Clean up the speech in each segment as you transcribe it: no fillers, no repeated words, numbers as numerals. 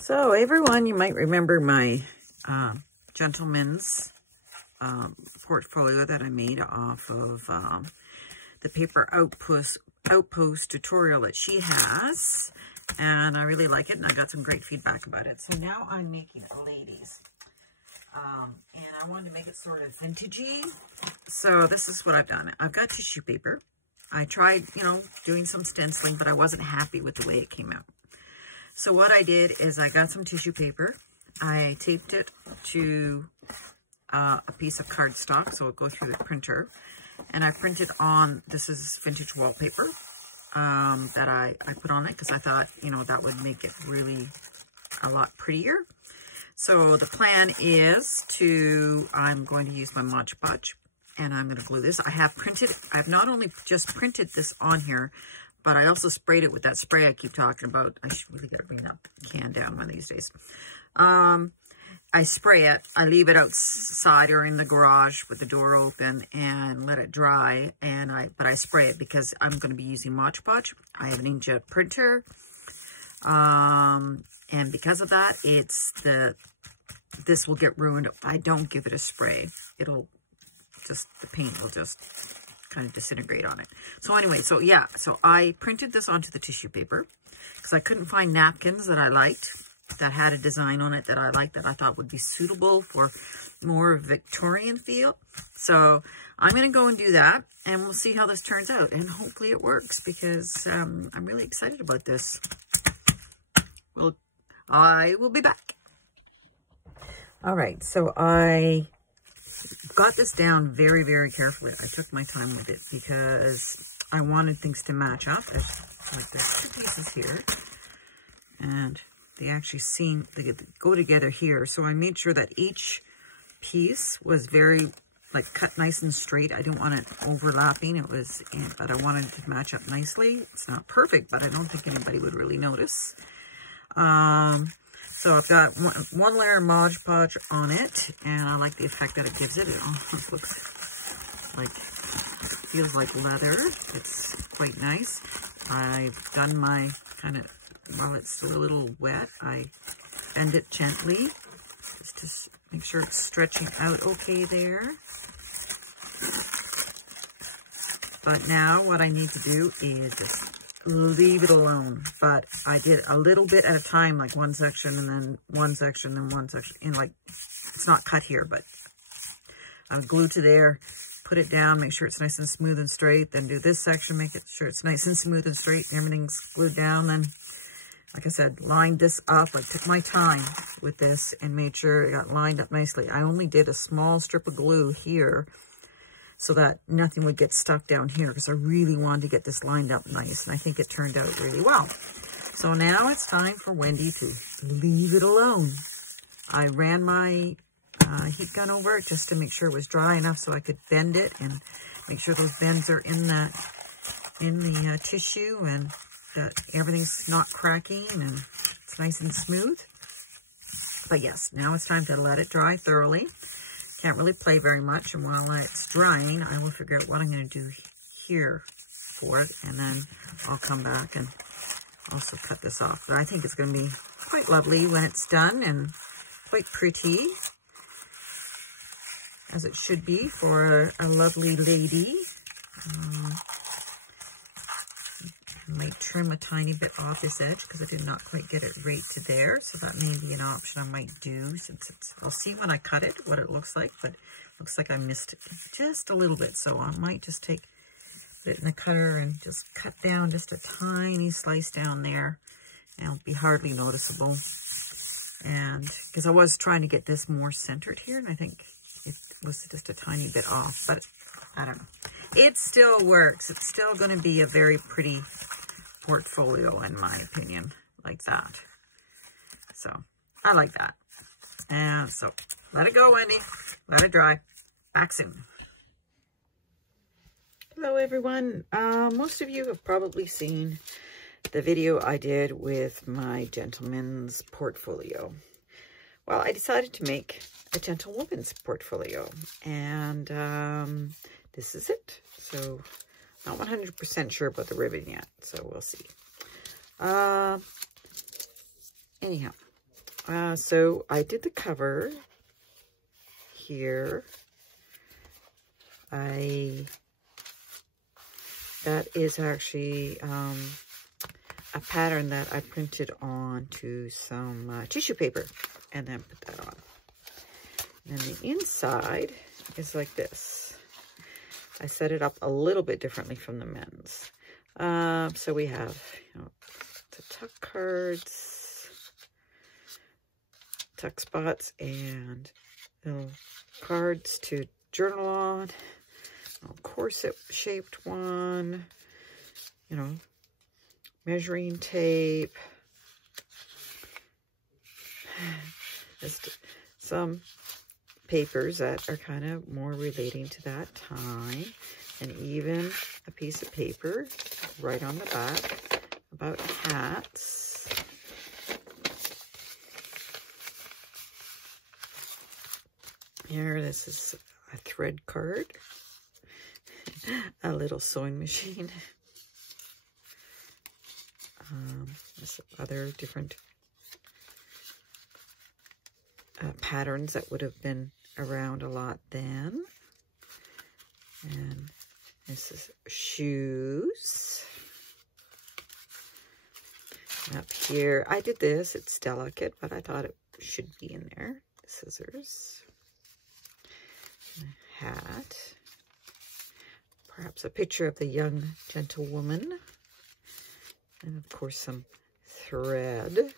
So everyone, you might remember my Gentleman's portfolio that I made off of the paper outpost tutorial that she has. And I really like it, and I got some great feedback about it. So now I'm making a ladies. And I wanted to make it sort of vintagey. So this is what I've done. I've got tissue paper. I tried, doing some stenciling, but I wasn't happy with the way it came out. So what I did is I got some tissue paper. I taped it to a piece of cardstock, so it'll go through the printer. And I printed on, this is vintage wallpaper that I put on it because I thought, that would make it really a lot prettier. So the plan is I'm going to use my Mod Podge and I'm going to glue this. I've not only just printed this on here, but I also sprayed it with that spray I keep talking about. I should really got to bring that can down one of these days. I spray it. I leave it outside or in the garage with the door open and let it dry. But I spray it because I'm going to be using Mod Podge. I have an inkjet printer. And because of that, this will get ruined if I don't give it a spray. The paint will just kind of disintegrate on it. So anyway, so I printed this onto the tissue paper because I couldn't find napkins that I liked, that had a design on it that I liked, that I thought would be suitable for more Victorian feel. So I'm going to go and do that, and we'll see how this turns out, and hopefully it works because I'm really excited about this. Well, I will be back. All right, so I got this down very, very carefully. I took my time with it because I wanted things to match up. Like there's two pieces here, and they actually they go together here. So I made sure that each piece was very, cut nice and straight. I didn't want it overlapping. But I wanted it to match up nicely. It's not perfect, but I don't think anybody would really notice. So I've got one layer of Mod Podge on it, and I like the effect that it gives it. It almost looks like, feels like leather. It's quite nice. I've done my while it's still a little wet, I bend it gently, just to make sure it's stretching out okay there. But now what I need to do is just leave it alone. But I did a little bit at a time, like one section and then one section and one section. And it's not cut here, but I'm glued to there. Put it down, make sure it's nice and smooth and straight. Then do this section, make it sure it's nice and smooth and straight. Everything's glued down. Then, like I said, lined this up. I took my time with this and made sure it got lined up nicely. I only did a small strip of glue here so that nothing would get stuck down here because I really wanted to get this lined up nice, and I think it turned out really well. So now it's time for Wendy to leave it alone. I ran my heat gun over it just to make sure it was dry enough so I could bend it and make sure those bends are in the tissue and that everything's not cracking and it's nice and smooth. But yes, now it's time to let it dry thoroughly. Can't really play very much, and while it's drying, I will figure out what I'm going to do here for it, and then I'll come back and also cut this off. But I think it's going to be quite lovely when it's done and quite pretty, as it should be for a lovely lady. I might trim a tiny bit off this edge because I did not quite get it right to there. So that may be an option I might do since I'll see when I cut it what it looks like, but it looks like I missed it just a little bit. So I might just take it in the cutter and just cut down just a tiny slice down there. And it'll be hardly noticeable. And because I was trying to get this more centered here, and I think it was just a tiny bit off, but I don't know. It still works. It's still going to be a very pretty portfolio, in my opinion, like that. So I like that. And so let it go, Wendy. Let it dry. Back soon. Hello, everyone. Most of you have probably seen the video I did with my Gentleman's portfolio. Well, I decided to make a Gentlewoman's portfolio, and this is it. So not 100% sure about the ribbon yet, so we'll see. Anyhow, So I did the cover here. That is actually a pattern that I printed onto some tissue paper and then put that on. And then the inside is like this. I set it up a little bit differently from the men's. So we have, you know, the tuck cards, tuck spots, and little cards to journal on. A corset-shaped one, you know, measuring tape. Just some papers that are kind of more relating to that time, and even a piece of paper right on the back about hats. Here, this is a thread card, a little sewing machine. There's other different patterns that would have been around a lot then. And this is shoes. And up here, I did this. It's delicate, but I thought it should be in there. Scissors. A hat. Perhaps a picture of the young gentlewoman. And of course some thread.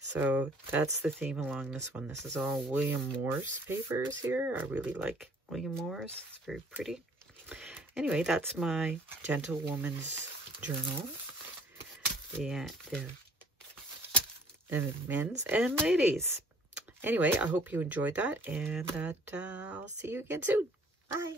So that's the theme along this one. This is all William Morris papers here. I really like William Morris. It's very pretty. Anyway, that's my Gentlewoman's journal. The men's and ladies. Anyway, I hope you enjoyed that, and that I'll see you again soon. Bye.